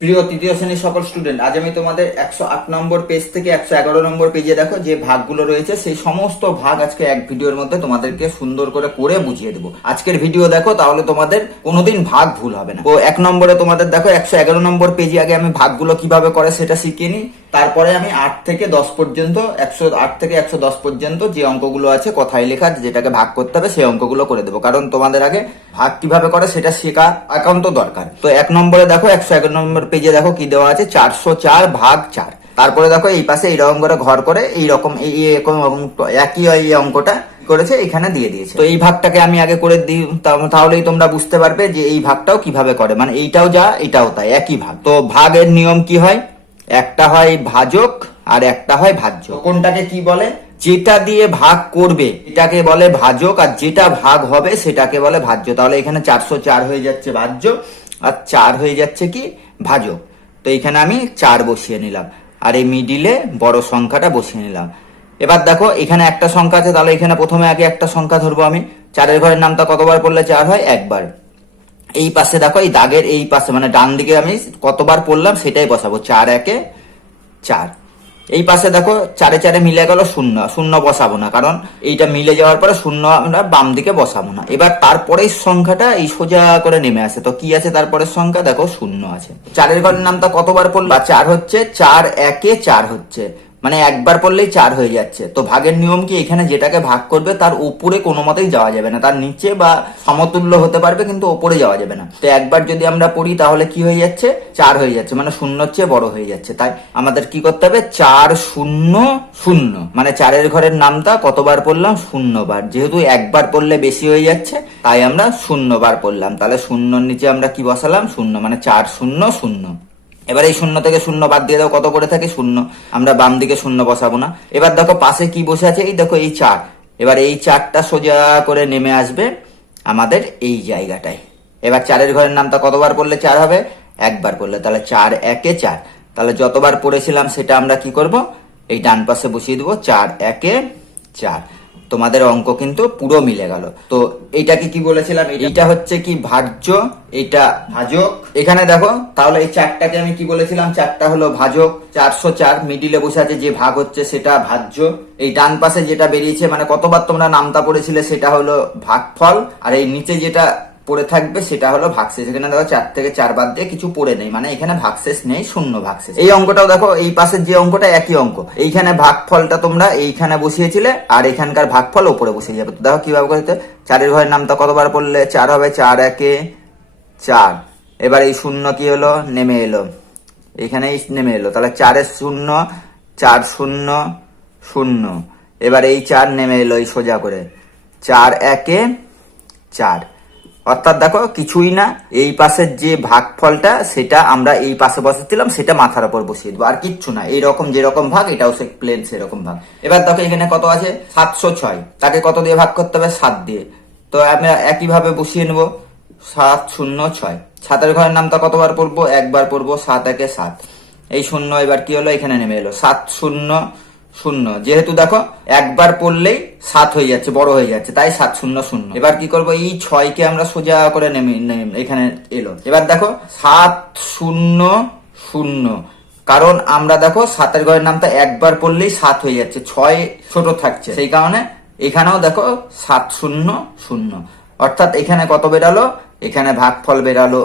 প্রিয় তৃতীয় শ্রেণীর সকল স্টুডেন্ট, আজ আমি তোমাদের 108 নম্বর পেজ থেকে 111 নম্বর পেজে দেখো যে ভাগগুলো রয়েছে সেই সমস্ত ভাগ আজকে এক ভিডিওর মধ্যে তোমাদেরকে সুন্দর করে বুঝিয়ে দেবো। আজকের ভিডিও দেখো, তাহলে তোমাদের কোনোদিন ভাগ ভুল হবে না। তো 1 নম্বরে তোমাদের দেখো 111 নম্বর পেজে আগে আমি ভাগগুলো কিভাবে করে সেটা শিখিয়ে নিই। তারপরে আমি 8 থেকে 10 পর্যন্ত 108 থেকে 110 পর্যন্ত যে অঙ্কগুলো আছে কথায় লেখা যেটাকে ভাগ করতে হবে সেই অঙ্কগুলো করে দেবো, কারণ তোমাদের আগে ভাগ কিভাবে করে সেটা শেখা একান্ত দরকার। তো 1 নম্বরে দেখো 111 নম্বর পেজে দেখো কি দেওয়া আছে, 404 ভাগ 4। তারপরে দেখো এই পাশে এইরকম করে ঘর করে এইরকম একই এই অঙ্কটা করেছে এখানে দিয়ে দিয়েছে। তো এই ভাগটাকে আমি আগে করে দিই, তাহলেই তোমরা বুঝতে পারবে যে এই ভাগটাও কিভাবে করে, মানে এইটাও যা এটাও তাই একই ভাগ। তো ভাগের নিয়ম কি হয়, একটা হয় ভাজক আর একটা হয় ভাজ্য। কোনটাকে কি বলে, যেটা দিয়ে ভাগ করবে এটাকে বলে ভাজক, আর যেটা ভাগ হবে সেটাকে বলে ভাজ্য। তাহলে এখানে 404 হয়ে যাচ্ছে ভাজ্য আর 4 হয়ে যাচ্ছে কি ভাজক। তো এখানে আমি 4 বসিয়ে নিলাম আর এই মিডিলে বড় সংখ্যাটা বসিয়ে নিলাম। এবার দেখো এখানে একটা সংখ্যা আছে, তাহলে এখানে প্রথমে আগে একটা সংখ্যা ধরবো আমি। 4-এর ঘরের নামটা কতবার পড়লে 4 হয়, একবার। এই পাশে দেখো এই দাগের এই পাশে মানে ডান দিকে আমি কতবার পড়লাম সেটাই বসাবো, 4 একে 4। এই পাশে দেখো 4-এ 4-এ মিলে গেল 0, 0 বসাবো না, কারণ এইটা মিলে যাওয়ার পরে 0 আমরা বাম দিকে বসাবো না। এবার তারপরের সংখ্যাটা এই সোজা করে নেমে আসে। তো কি আছে তারপরের সংখ্যা, দেখো 0 আছে। 4-এর ঘরের নামটা কতবার পড়লো, 4 হচ্ছে, 4 একে 4 হচ্ছে, মানে একবার পড়লেই 4 হয়ে যাচ্ছে। তো ভাগের নিয়ম কি, এখানে যেটাকে ভাগ করবে তার উপরে কোনো মতেই যাওয়া যাবে না, তার নিচে বা সমতুল্য হতে পারবে কিন্তু ওপরে যাওয়া যাবে না। তো একবার যদি আমরা পড়ি তাহলে কি হয়ে যাচ্ছে, 4 হয়ে যাচ্ছে, মানে 0 চেয়ে বড় হয়ে যাচ্ছে। তাই আমাদের কি করতে হবে, 4 0 0, মানে 4-এর ঘরের নামটা কতবার পড়লাম, 0 বার। যেহেতু একবার পড়লে বেশি হয়ে যাচ্ছে তাই আমরা 0 বার পড়লাম। তাহলে 0-র নিচে আমরা কি বসালাম, 0, মানে 4 0 0। এবার এই 0 থেকে 0 বাদ দিয়ে দাও, কত পড়ে থাকে 0, আমরা বাম দিকে 0 বসাবো না। এবার দেখো পাশে কি বসে আছে, এই দেখো এই 4। এবার এই 4টা সোজা করে নেমে আসবে আমাদের এই জায়গাটায়। এবার 4-এর ঘরের নামটা কতবার পড়লে 4 হবে, একবার পড়লে। তাহলে 4 একে 4, তাহলে যতবার পড়েছিলাম সেটা আমরা কি করব, এই ডান পাশে বসিয়ে দেবো, 4 একে 4। তোমাদের অঙ্ক কিন্তু পুরো মিলে গেল। তো এইটাকে কি বলেছিলাম, এইটা হচ্ছে কি ভাজ্য, এইটা ভাজক। এখানে দেখো তাহলে এই 4টাকে আমি কি বলেছিলাম, 4টা হলো ভাজক, 404 মিডিলে বসে আছে যে ভাগ হচ্ছে সেটা ভাজ্য। এই ডান পাশে যেটা বেরিয়েছে মানে কতবার তোমরা নামতা পড়েছিলে সেটা হলো ভাগফল, আর এই নিচে যেটা পড়ে থাকবে সেটা হলো ভাগশেষ। এখানে দেখো 4 থেকে 4 বাদ দিয়ে কিছু পড়ে নেই, মানে এখানে ভাগশেষ নেই, শূন্য ভাগশেষ। এই অঙ্কটাও দেখো এই পাশের যে অঙ্কটা একই অঙ্ক, এইখানে ভাগফলটা তোমরা এইখানে বসিয়েছিলে আর এখানকার ভাগফল উপরে বসিয়ে যাবে। তো দেখো কিভাবে করতে, 4-এর ঘরের নামটা কতবার পড়লে 4 হবে, 4 একে 4। এবার এই 0 কি হলো, নেমে এলো, এখানেই নেমে এলো, তাহলে 4-এর 0 4 0 0। এবার এই 4 নেমে এলো এই সোজা করে, 4 একে 4। অর্থাৎ দেখো কিছুই না, এই পাশের যে ভাগফলটা সেটা আমরা এই পাশে বসাচ্ছিলাম সেটা মাথার উপর বসিয়ে দেবো, আর কিচ্ছু না। এইরকম যেরকম ভাগ এটাও সে প্লেন সেরকম ভাগ। এবার দেখো এখানে কত আছে, 706, তাকে কত দিয়ে ভাগ করতে হবে, 7 দিয়ে। তো আমরা একইভাবে বসিয়ে নেবো, 706। 7-এর ঘরের নামটা কতবার পড়বো, একবার পড়বো, 7 একে 7। এই 0 এবার কি হলো, এখানে নেমে এলো, 7 0 0। যেহেতু দেখো একবার পড়লেই 7 হয়ে যাচ্ছে, বড় হয়ে যাচ্ছে, তাই 7 0 0। এবার কি করবো, এই 6কে আমরা সোজা করে নেমে এখানে এলো। এবার দেখো 7 0 0, কারণ আমরা দেখো 7-এর ঘরের নামটা একবার পড়লেই 7 হয়ে যাচ্ছে, 6 ছোট থাকছে, সেই কারণে এখানেও দেখো 7 0 0। অর্থাৎ এখানে কত বেরালো, এখানে ভাগফল বেরালো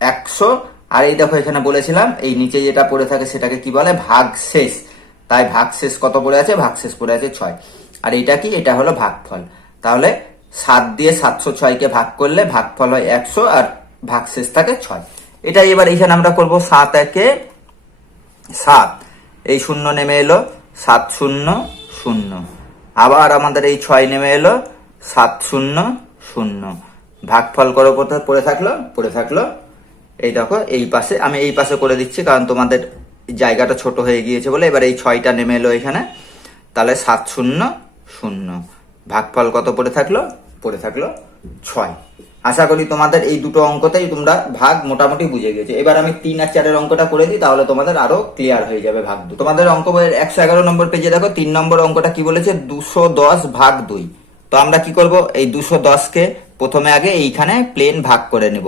100। আর এই দেখো এখানে বলেছিলাম এই নিচে যেটা পড়ে থাকে সেটাকে কি বলে, ভাগশেষ। তাই ভাগশেষ কত পড়ে আছে, ভাগশেষ পড়ে আছে 6। আর এটা কি, এটা হলো ভাগফল। তাহলে 7 দিয়ে 706কে ভাগ করলে ভাগফল হয় 100 আর ভাগশেষ থাকে 6। এটাই এবার এখানে আমরা করবো, 7 একে 7। এই 0 নেমে এলো, 7 0 0। আবার আমাদের এই 6 নেমে এলো, 7 0 0। ভাগফল করো কোথায় পড়ে থাকলো এই দেখো এই পাশে। আমি এই পাশে করে দিচ্ছি কারণ তোমাদের জায়গাটা ছোট হয়ে গিয়েছে বলে। এবার এই 6টা নেমে এলো এখানে, তাহলে 7 0 0। ভাগফল কত পড়ে থাকলো 6। আশা করি তোমাদের এই দুটো অঙ্কতেই তোমরা ভাগ মোটামুটি বুঝে গেছো। এবার আমি 3 আর 4-এর অঙ্কটা করে দিই, তাহলে তোমাদের আরো ক্লিয়ার হয়ে যাবে ভাগ। তোমাদের অঙ্ক বইয়ের 111 নম্বর পেজে দেখো 3 নম্বর অঙ্কটা কি বলেছে, 210 ভাগ 2। তো আমরা কি করব, এই 210কে প্রথমে আগে এইখানে প্লেন ভাগ করে নেব।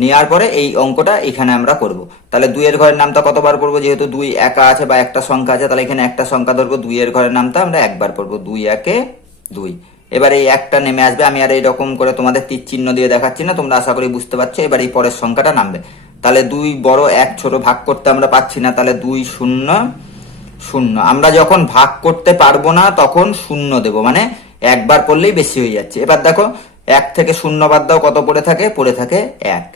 নেওয়ার পরে এই অঙ্কটা এখানে আমরা করব। তাহলে 2 এর ঘরের নামটা কতবার পড়বো, যেহেতু 2 একা আছে বা একটা সংখ্যা আছে, তাহলে এখানে একটা সংখ্যা ধরবো, 2 এর ঘরের নামটা আমরা একবার পড়বো, 2 একে 2। এবার এই একটা নেমে আসবে, আমি আর এইরকম করে তোমাদের তীর চিহ্ন দিয়ে দেখাচ্ছি না, তোমরা আশা করি বুঝতে পারছো। এবার এই পরের সংখ্যাটা নামবে, তাহলে 2 বড় 1 ছোট, ভাগ করতে আমরা পাচ্ছি না, তাহলে 2 0 0। আমরা যখন ভাগ করতে পারবো না তখন 0 দেবো, মানে একবার পড়লেই বেশি হয়ে যাচ্ছে। এবার দেখো 1 থেকে 0 বাদ দাও, কত পড়ে থাকে, 1।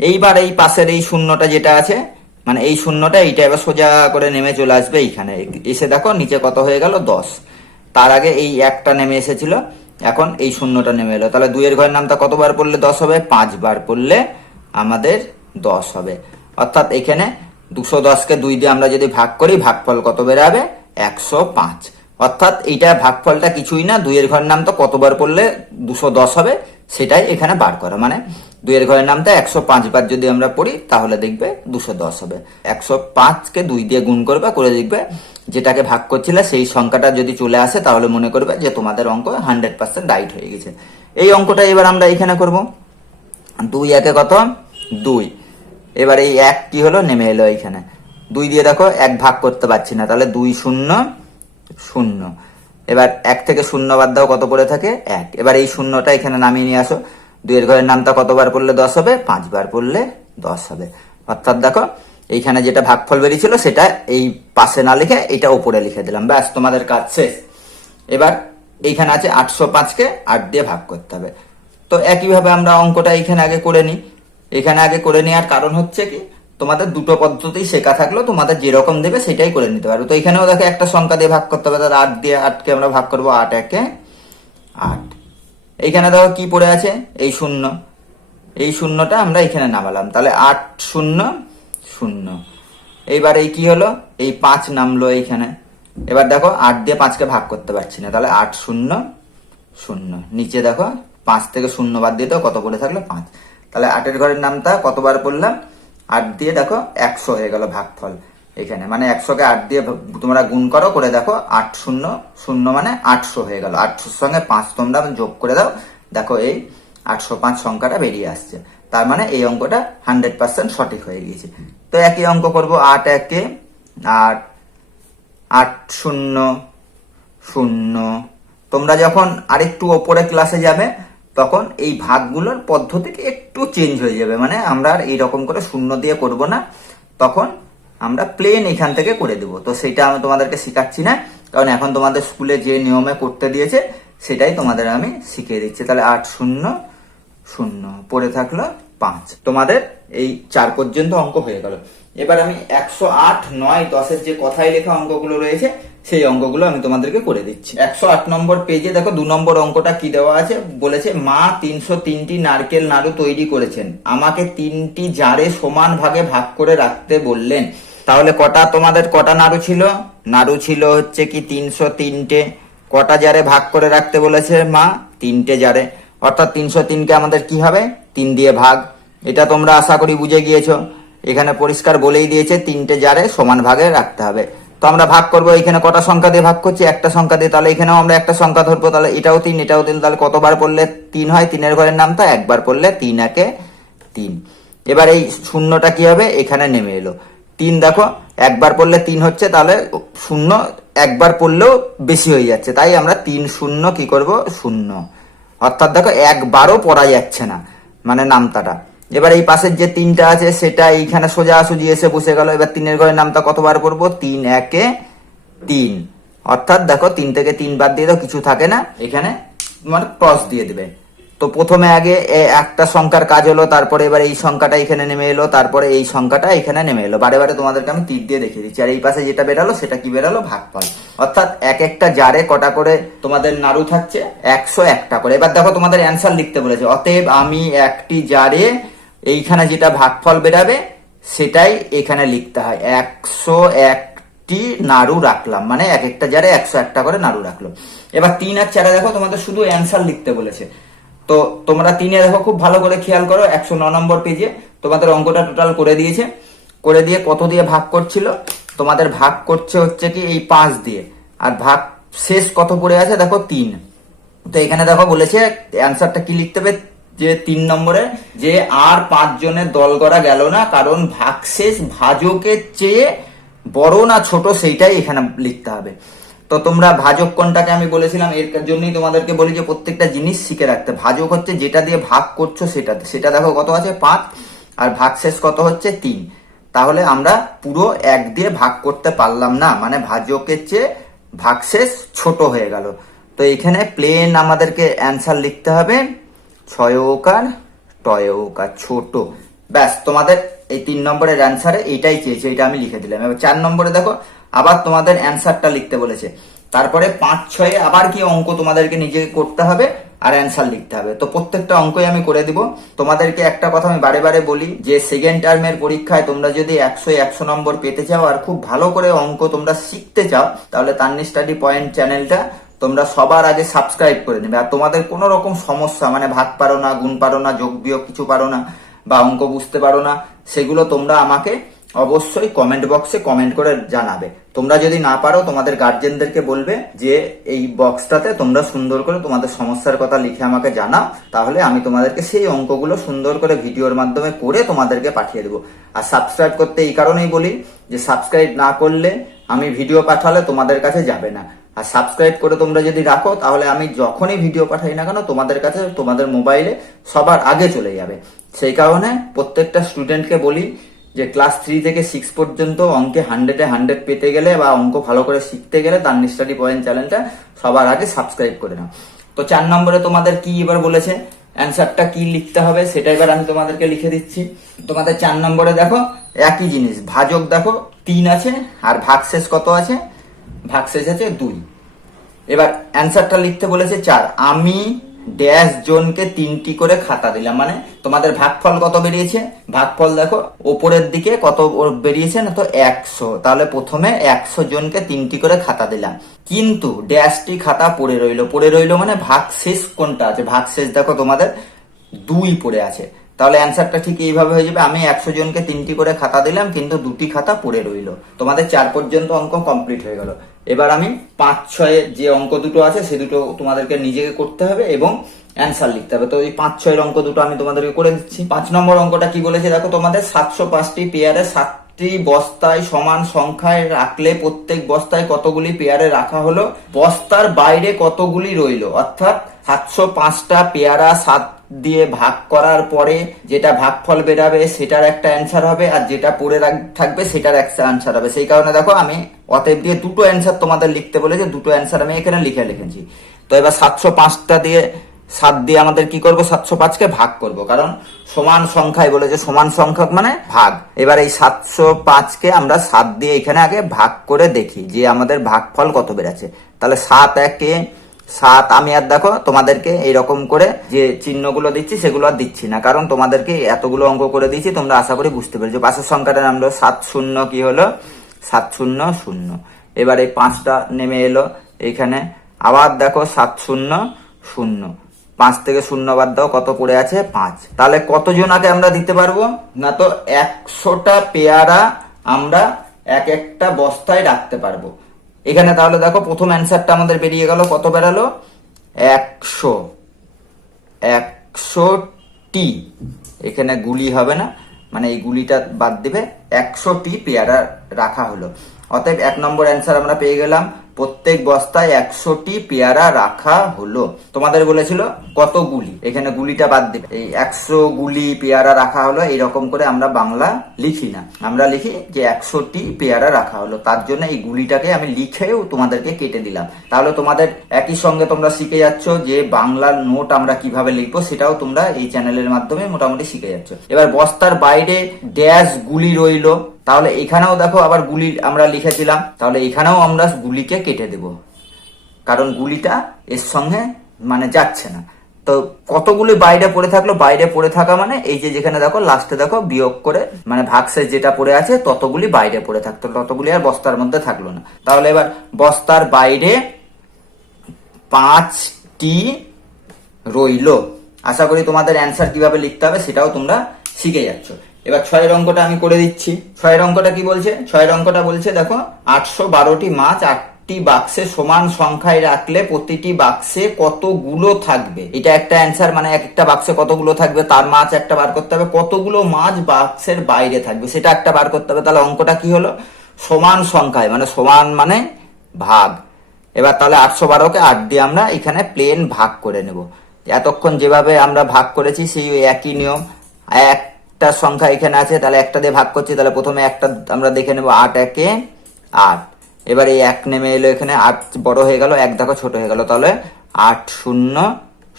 এইবার এই পাশের এই শূন্যটা যেটা আছে, মানে এই শূন্যটা এইটা এবার সোজা করে নেমে চলে আসবে এইখানে, এসে দেখো নিচে কত হয়ে গেল, 10। তার আগে এই একটা নেমে এসেছিল, এখন এই শূন্যটা নেমে এলো। তাহলে 2 এর ঘরের নামটা কতবার পড়লে 10 হবে, 5 বার পড়লে আমাদের 10 হবে। অর্থাৎ এখানে 210কে 2 দিয়ে আমরা যদি ভাগ করি, ভাগফল কত বেরাবে, 105। অর্থাৎ এইটা ভাগফলটা কিছুই না, 2 এর ঘরের নামটা কতবার পড়লে 210 হবে সেটাই এখানে বার করা। মানে 2 এর ঘরের নামটা 105 বার যদি আমরা পড়ি তাহলে দেখবে 210 হবে। 105কে 2 দিয়ে গুণ করবে, করে দেখবে যেটাকে ভাগ করছিলে সেই সংখ্যাটা যদি চলে আসে তাহলে মনে করবে যে তোমাদের অঙ্ক 100% রাইট হয়ে গেছে। এই অঙ্কটা এবার আমরা এখানে করব। 2 একে কত, 2। এবার এই 1 কি হলো, নেমে এলো এইখানে। 2 দিয়ে দেখো 1 ভাগ করতে পারছি না, তাহলে 2 0 0। এবার 1 থেকে 0 বাদ দাও, কত পড়ে থাকে, 1। এবার এই শূন্যটা এখানে নামিয়ে নিয়ে আসো। 2 এর ঘরের নামটা কতবার পড়লে 10 হবে, 5 বার পড়লে 10 হবে। অর্থাৎ দেখো এইখানে যেটা ভাগফল বেরিয়েছিল সেটা এই পাশে না লিখে এটা উপরে লিখে দিলাম, ব্যাস তোমাদের কাজ শেষ। এবার এইখানে আছে 805কে 8 দিয়ে ভাগ করতে হবে। তো একইভাবে আমরা অঙ্কটা এইখানে আগে করে নিই। এখানে আগে করে নেওয়ার কারণ হচ্ছে কি, তোমাদের দুটো পদ্ধতি শেখা থাকলো, তোমাদের যেরকম দেবে সেটাই করে নিতে পারবে। তো এখানেও দেখো একটা সংখ্যা দিয়ে ভাগ করতে হবে, তাহলে 8 দিয়ে 8কে আমরা ভাগ করবো, 8 একে 8। এইখানে দেখো কি পড়ে আছে, এই শূন্য, এই শূন্যটা আমরা এখানে নামালাম, তাহলে 8 0 0। এইবার এই কি হলো, এই 5 নামলো এইখানে। এবার দেখো 8 দিয়ে 5কে ভাগ করতে পারছি না, তাহলে 8 0 0। নিচে দেখো 5 থেকে 0 বাদ দিয়ে দাও, কত পড়ে থাকলো, 5। তাহলে 8 এর ঘরের নামটা কতবার পড়লাম, 8 দিয়ে দেখো 100 হয়ে গেল ভাগফল এখানে। মানে 100কে 8 দিয়ে তোমরা গুণ করো, করে দেখো 8 0 0 মানে 800 হয়ে গেল। 800 সঙ্গে 5 তোমরা যোগ করে দাও, দেখো এই 805 সংখ্যাটা বেরিয়ে আসছে। তার মানে এই অঙ্কটা 100% সঠিক হয়ে গিয়েছে। তো একই অঙ্ক করব, 8 একে 8, 8 0 0। তোমরা যখন আরেকটু ওপরে ক্লাসে যাবে তখন এই ভাগগুলোর পদ্ধতিটি একটু চেঞ্জ হয়ে যাবে, মানে আমরা আর এইরকম করে শূন্য দিয়ে করব না, তখন আমরা প্লেন এখান থেকে করে দেব। তো সেটা আমি তোমাদেরকে শেখাচ্ছি না, কারণ এখন তোমাদের স্কুলে যে নিয়মে করতে দিয়েছে সেটাই তোমাদের আমি শিখিয়ে দিচ্ছি। তাহলে 8 0 0 পড়ে থাকলো 5। তোমাদের এই 4 পর্যন্ত অঙ্ক হয়ে গেল। এবার আমি 108, 9, 10 এর যে কথায় লেখা অঙ্কগুলো রয়েছে সেই অঙ্কগুলো আমি তোমাদেরকে করে দিচ্ছি। 108 নম্বর পেজে দেখো 2 নম্বর অঙ্কটা কি দেওয়া আছে, বলেছে মা 303টি নারকেল নাড়ু তৈরি করেছেন, আমাকে 3টি জারে সমান ভাগে ভাগ করে রাখতে বললেন। তাহলে তোমাদের কটা নাড়ু ছিল, নাড়ু ছিল হচ্ছে কি 303টে। কটা জারে ভাগ করে রাখতে বলেছে মা, 3টে জারে। অর্থাৎ 303কে আমাদের কি হবে, 3 দিয়ে ভাগ। এটা তোমরা আশা করি বুঝে গিয়েছো, এখানে পরিষ্কার বলেই দিয়েছে 3টে জারে সমান ভাগে রাখতে হবে। তো আমরা ভাগ করবো, এখানে কটা সংখ্যা দিয়ে ভাগ করছি, একটা সংখ্যা দিয়ে, তাহলে এখানেও আমরা একটা সংখ্যা ধরবো, তাহলে এটাও 3 এটাও 3, তাহলে কতবার পড়লে 3 হয়, 3 এর ঘরের নামটা একবার পড়লে 3 একে 3। এবার এই শূন্যটা কি হবে, এখানে নেমে এলো। 3 দেখো একবার পড়লে 3 হচ্ছে, তাহলে শূন্য একবার পড়লেও বেশি হয়ে যাচ্ছে, তাই আমরা 3 0 কি করব, 0। অর্থাৎ দেখো একবারও পড়া যাচ্ছে না, মানে নামতাটা। এবার এই পাশের যে 3টা আছে সেটা এইখানে সোজাসুজি এসে বসে গেল। এবার 3 এর ঘরের নামটা কতবার পড়বো, 3 একে 3। অর্থাৎ দেখো 3 থেকে 3 বাদ দিয়ে দাও, কিছু থাকে না, এখানে তোমার ক্রস দিয়ে দেবে। তো প্রথমে আগে একটা সংখ্যার কাজ হলো, তারপরে এবার এই সংখ্যাটা এখানে নেমে এলো, তারপরে এই সংখ্যাটা এখানে নেমে এলো। বারে বারে তোমাদেরকে আমি তীর দিয়ে দেখিয়ে দিচ্ছি। আর এই পাশে যেটা বেরালো সেটা কি বেরালো, ভাগফল। অর্থাৎ এক একটা জারে কটা করে তোমাদের নাড়ু থাকছে, 101টা করে। এবার দেখো তোমাদের অ্যান্সার লিখতে বলেছে, অতএব আমি একটি জারে এইখানে যেটা ভাগফল বেরাবে সেটাই এখানে লিখতে হয়। 101টি নাড়ু রাখলাম, মানে এক একটা জারে 101টা করে নাড়ু রাখলো। এবার 3 আর 4 দেখো তোমাদের শুধু অ্যান্সার লিখতে বলেছে। তো তোমরা 3 দেখো খুব ভালো করে খেয়াল করো, 109 নম্বর পেজে তোমাদের অঙ্কটা টোটাল করে দিয়েছে। করে দিয়ে কত দিয়ে ভাগ করছিল, তোমাদের ভাগ করছে হচ্ছে কি এই 5 দিয়ে, আর ভাগ শেষ কত পড়ে আছে দেখো 3। তো এখানে দেখো বলেছে অ্যান্সারটা কি লিখতে হবে, যে 3 নম্বরে যে আর 5 জনের দল করা গেল না, কারণ ভাগশেষ ভাজকের চেয়ে বড় না ছোট সেইটাই এখানে লিখতে হবে। তো তোমরা ভাজক কোনটাকে আমি বলেছিলাম, এর জন্যই তোমাদেরকে বলি যে প্রত্যেকটা জিনিস শিখে রাখতে। ভাজক হচ্ছে যেটা দিয়ে ভাগ করছো সেটাতে, সেটা দেখো কত আছে 5, আর ভাগশেষ কত হচ্ছে 3। তাহলে আমরা পুরো 1 দিয়ে ভাগ করতে পারলাম না, মানে ভাজকের চেয়ে ভাগশেষ ছোট হয়ে গেল। তো এখানে প্লেন আমাদেরকে অ্যান্সার লিখতে হবে 6 আর 2 আর ছোট। ব্যাস, তোমাদের এই 3 নম্বরের অ্যান্সারে এইটাই চেয়েছে, এটা আমি লিখে দিলাম। এবার 4 নম্বরে দেখো আবার তোমাদের অ্যান্সারটা লিখতে বলেছে। তারপরে 5, 6 আবার কি অঙ্ক তোমাদেরকে নিজে করতে হবে আর অ্যান্সার লিখতে হবে। তো প্রত্যেকটা অঙ্কই আমি করে দিব। তোমাদেরকে একটা কথা আমি বারে বারে বলি যে সেকেন্ড টার্মের পরীক্ষায় তোমরা যদি 100 নম্বর পেতে চাও আর খুব ভালো করে অঙ্ক তোমরা শিখতে চাও, তাহলে তান্নি স্টাডি পয়েন্ট চ্যানেলটা তোমরা সবার আগে সাবস্ক্রাইব করে নেবে। আর তোমাদের কোনো রকম সমস্যা, মানে ভাগ পারো না, গুণ পারো না, যোগ বিয়োগ কিছু পারো না, বা অঙ্ক বুঝতে পারো না, সেগুলো তোমরা আমাকে অবশ্যই কমেন্ট বক্সে কমেন্ট করে জানাবে। তোমরা যদি না পারো তোমাদের গার্জেনদেরকে বলবে যে এই বক্সটাতে তোমরা সুন্দর করে তোমাদের সমস্যার কথা লিখে আমাকে জানাও, তাহলে আমি তোমাদেরকে সেই অঙ্কগুলো সুন্দর করে ভিডিওর মাধ্যমে করে তোমাদেরকে পাঠিয়ে দেবো। আর সাবস্ক্রাইব করতে এই কারণেই বলি যে সাবস্ক্রাইব না করলে আমি ভিডিও পাঠালে তোমাদের কাছে যাবে না। আর সাবস্ক্রাইব করে তোমরা যদি রাখো তাহলে আমি যখনই ভিডিও পাঠাই না কেন তোমাদের কাছে, তোমাদের মোবাইলে সবার আগে চলে যাবে। সেই কারণে প্রত্যেকটা স্টুডেন্টকে বলি যে ক্লাস 3 থেকে 6 পর্যন্ত অঙ্কে 100-এ 100 পেতে গেলে বা অঙ্ক ভালো করে শিখতে গেলে তান্নি স্টাডি পয়েন্ট চ্যানেলটা সবার আগে সাবস্ক্রাইব করে নাও। তো 4 নম্বরে তোমাদের কি এবার বলেছে, অ্যান্সারটা কি লিখতে হবে সেটা এবার আমি তোমাদেরকে লিখে দিচ্ছি। তোমাদের 4 নম্বরে দেখো একই জিনিস, ভাজক দেখো 3 আছে আর ভাগশেষ কত আছে, ভাগশেষ আছে 2। এবার অ্যান্সারটা লিখতে বলেছে 4। আমি ড্যাশ জনকে 3টি করে খাতা দিলাম, মানে তোমাদের ভাগফল কত বেরিয়েছে, ভাগফল দেখো ওপরের দিকে কত বেরিয়েছে না, তো 100। তাহলে প্রথমে 100 জনকে 3টি করে খাতা দিলাম, কিন্তু ড্যাশটি খাতা পড়ে রইলো মানে ভাগশেষ কোনটা আছে, ভাগশেষ দেখো তোমাদের 2 পড়ে আছে। তাহলে অ্যান্সারটা ঠিক এইভাবে হয়ে যাবে, আমি 100 জনকে 3টি করে খাতা দিলাম কিন্তু 2টি খাতা পড়ে রইলো। তোমাদের 4 পর্যন্ত অঙ্ক কমপ্লিট হয়ে গেল। এবার আমি 5, 6 যে অঙ্ক দুটো আছে সে দুটো তোমাদেরকে নিজেকে করতে হবে এবং অ্যান্সার লিখতে হবে। তো এই 5, 6 অঙ্ক দুটো আমি তোমাদেরকে করে দিচ্ছি। 5 নম্বর অঙ্কটা কি বলেছে দেখো, তোমাদের 705টি পেয়ারে 7টি বস্তায় সমান সংখ্যায় রাখলে প্রত্যেক বস্তায় কতগুলি পেয়ারে রাখা হলো, বস্তার বাইরে কতগুলি রইলো। অর্থাৎ 705টা পেয়ারা 7 দিয়ে ভাগ করার পরে যেটা ভাগফল বেরাবে সেটার একটা অ্যান্সার হবে, আর যেটা পড়ে থাকবে সেটার একটা অ্যান্সার হবে। সেই কারণে দেখো আমি অতএব দিয়ে দুটো অ্যান্সার তোমাদের লিখতে বলেছে, দুটো অ্যান্সার আমি এখানে লিখেছি। তো এবার 705টা দিয়ে 7 দিয়ে আমাদের কি করব, 705কে ভাগ করব, কারণ সমান সংখ্যায় বলেছে, সমান সংখ্যক মানে ভাগ। এবার এই 705কে আমরা 7 দিয়ে এখানে আগে ভাগ করে দেখি যে আমাদের ভাগফল কত বেরাচ্ছে। তাহলে 7 একে 7। আমি আর দেখো তোমাদেরকে এইরকম করে যে চিহ্নগুলো দিচ্ছি সেগুলো আর দিচ্ছি না, কারণ তোমাদেরকে এতগুলো অঙ্ক করে দিচ্ছি, তোমরা আশা করি বুঝতে পেরেছো। পাশের সংখ্যাটা নামলো 7 0 কি হলো 7 0 0। এবার এই 5টা নেমে এলো এইখানে, আবার দেখো 7 0 0। 5 থেকে 0 বাদ দাও, কত পড়ে আছে 5। তাহলে কতজন আগে আমরা দিতে পারবো না, তো 100টা পেয়ারা আমরা এক একটা বস্তায় রাখতে পারবো এখানে। তাহলে দেখো প্রথম অ্যান্সারটা আমাদের বেরিয়ে গেল, কত বেরালো 100। 100টি, এখানে গুলি হবে না, মানে এই গুলিটা বাদ দিবে, 100টি পেয়ারা রাখা হলো। অতএব 1 নম্বর অ্যান্সার আমরা পেয়ে গেলাম, প্রত্যেক বস্তায় 100টি পেয়ারা রাখা হলো। তোমাদের বলেছিল কত গুলি, এখানে গুলিটা বাদ দিবে, এই 100 গুলি পেয়ারা রাখা হলো। এইরকম করে আমরা বাংলা লিখি না, আমরা লিখি যে 100টি পেয়ারা রাখা হলো, তার জন্য এই গুলিটাকে আমি লিখেও তোমাদেরকে কেটে দিলাম। তাহলে তোমাদের একই সঙ্গে তোমরা শিখে যাচ্ছ যে বাংলার নোট আমরা কিভাবে লিখবো, সেটাও তোমরা এই চ্যানেলের মাধ্যমে মোটামুটি শিখে যাচ্ছ। এবার বস্তার বাইরে ড্যাশ গুলি রইলো, তাহলে এখানেও দেখো আবার গুলি আমরা লিখেছিলাম, তাহলে এখানেও আমরা গুলিকে কেটে দেব, কারণ গুলিটা এর সঙ্গে মানে যাচ্ছে না। তো কতগুলি বাইরে পড়ে থাকলো, বাইরে পড়ে থাকা মানে এই যে যেখানে দেখো লাস্টে দেখো বিয়োগ করে, মানে ভাগশেষ যেটা পড়ে আছে ততগুলি বাইরে পড়ে থাকতো, ততগুলি আর বস্তার মধ্যে থাকলো না। তাহলে এবার বস্তার বাইরে 5টি রইলো। আশা করি তোমাদের অ্যান্সার কিভাবে লিখতে হবে সেটাও তোমরা শিখে যাচ্ছ। এবার 6 অঙ্কটা আমি করে দিচ্ছি। 6 অঙ্কটা কি বলছে, 6 অঙ্কটা বলছে দেখো 812টি মাছ 8টি 8টি বাক্সে সমান সংখ্যায় রাখলে প্রতিটি বাক্সে কতগুলো থাকবে, এটা একটা অ্যান্সার। মানে একটা বাক্সে কতগুলো থাকবে তার মাছ একটা বার করতে হবে, কতগুলো মাছ বাক্সের বাইরে থাকবে সেটা একটা বার করতে হবে। তাহলে অঙ্কটা কি হলো, সমান সংখ্যায়, মানে সমান মানে ভাগ। এবার তাহলে 812কে 8 দিয়ে আমরা এখানে প্লেন ভাগ করে নেব। এতক্ষণ যেভাবে আমরা ভাগ করেছি সেই একই নিয়ম। একটা সংখ্যা এখানে আছে, তাহলে একটা দিয়ে ভাগ করছি, তাহলে প্রথমে একটা আমরা দেখে নেব, 8 একে 8। এবার এই 1 নেমে এলো এখানে, 8 বড় হয়ে গেল, 1 দেখো ছোট হয়ে গেল, তাহলে 8 0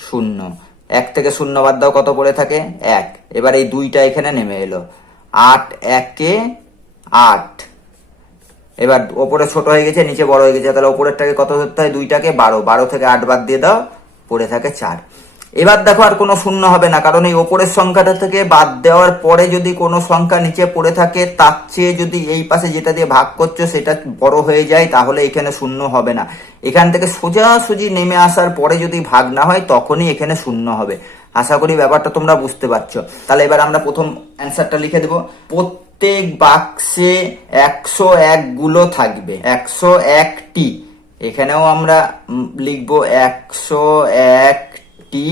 0। 1 থেকে 0 বাদ দাও, কত পড়ে থাকে 1। এবার এই 2টা এখানে নেমে এলো, 8 একে 8। এবার ওপরে ছোট হয়ে গেছে, নিচে বড় হয়ে গেছে, তাহলে ওপরেরটাকে কত ধরতে হয়, 2টাকে 12। 12 থেকে 8 বাদ দিয়ে দাও, পড়ে থাকে 4। এবার দেখো আর কোনো শূন্য হবে না, কারণ এই ওপরের সংখ্যাটা থেকে বাদ দেওয়ার পরে যদি কোনো সংখ্যা নিচে পড়ে থাকে তার চেয়ে যদি এই পাশে যেটা দিয়ে ভাগ করছো সেটা বড় হয়ে যায়, তাহলে এখানে শূন্য হবে না। এখান থেকে সোজাসুজি নেমে আসার পরে যদি ভাগ না হয় তখনই এখানে শূন্য হবে। আশা করি ব্যাপারটা তোমরা বুঝতে পারছো। তাহলে এবার আমরা প্রথম অ্যান্সারটা লিখে দেবো। প্রত্যেক বাক্সে 101 গুলো থাকবে, 101টি। এখানেও আমরা লিখবো 101টি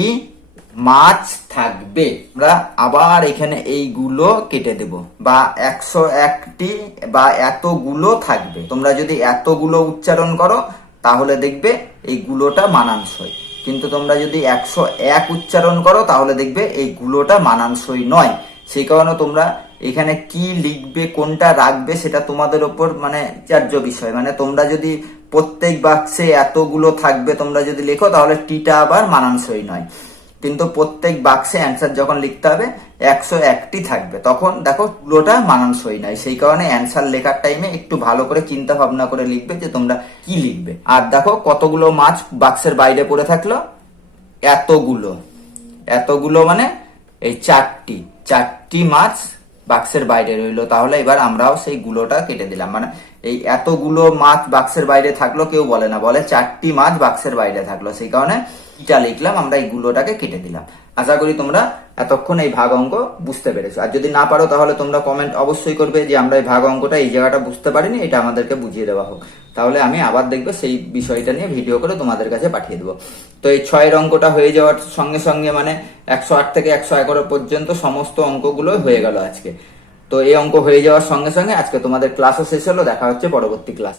মাছ থাকবে। আমরা আবার এখানে এইগুলো কেটে দেব, বা 101টি বা এতগুলো থাকবে। তোমরা যদি এতগুলো উচ্চারণ করো তাহলে দেখবে এইগুলোটা মানানসই, কিন্তু তোমরা যদি 101 উচ্চারণ করো তাহলে দেখবে এইগুলোটা মানানসই নয়। সেই কারণে তোমরা এখানে কি লিখবে, কোনটা রাখবে সেটা তোমাদের ওপর মানে ত্যায্য বিষয়। মানে তোমরা যদি প্রত্যেক বাক্সে এতগুলো থাকবে তোমরা যদি লেখো তাহলে টিটা আবার মানানসই নয়, কিন্তু প্রত্যেক বাক্সে অ্যান্সার যখন লিখতে হবে 101টি থাকবে, তখন দেখো গুলোটা মানানসই নয়। সেই কারণে অ্যান্সার লেখার টাইমে একটু ভালো করে চিন্তা ভাবনা করে লিখবে যে তোমরা কি লিখবে। আর দেখো কতগুলো মাছ বাক্সের বাইরে পড়ে থাকলো, এতগুলো। এতগুলো মানে এই 4টি মাছ বাক্সের বাইরে রইলো। তাহলে এবার আমরাও সেই গুলোটা কেটে দিলাম, মানে এই এতগুলো মাছ বাক্সের বাইরে থাকলো কেউ বলে না, বলে 4টি মাছ বাক্সের বাইরে থাকলো। সেই কারণে এটা লিখলাম, আমরা এই গুলোটাকে কেটে দিলাম। আশা করি তোমরা এতক্ষণ এই ভাগ অঙ্ক বুঝতে পেরেছো। আর যদি না পারো তাহলে তোমরা কমেন্ট অবশ্যই করবে যে আমরা এই ভাগ অঙ্কটা এই জায়গাটা বুঝতে পারিনি, এটা আমাদেরকে বুঝিয়ে দেওয়া হোক। তাহলে আমি আবার দেখবে সেই বিষয়টা নিয়ে ভিডিও করে তোমাদের কাছে পাঠিয়ে দেবো। তো এই 6 অঙ্কটা হয়ে যাওয়ার সঙ্গে সঙ্গে মানে 108 থেকে 111 পর্যন্ত সমস্ত অঙ্কগুলো হয়ে গেল আজকে। তো এই অঙ্ক হয়ে যাওয়ার সঙ্গে সঙ্গে আজকে তোমাদের ক্লাসও শেষ হলো। দেখা হচ্ছে পরবর্তী ক্লাস।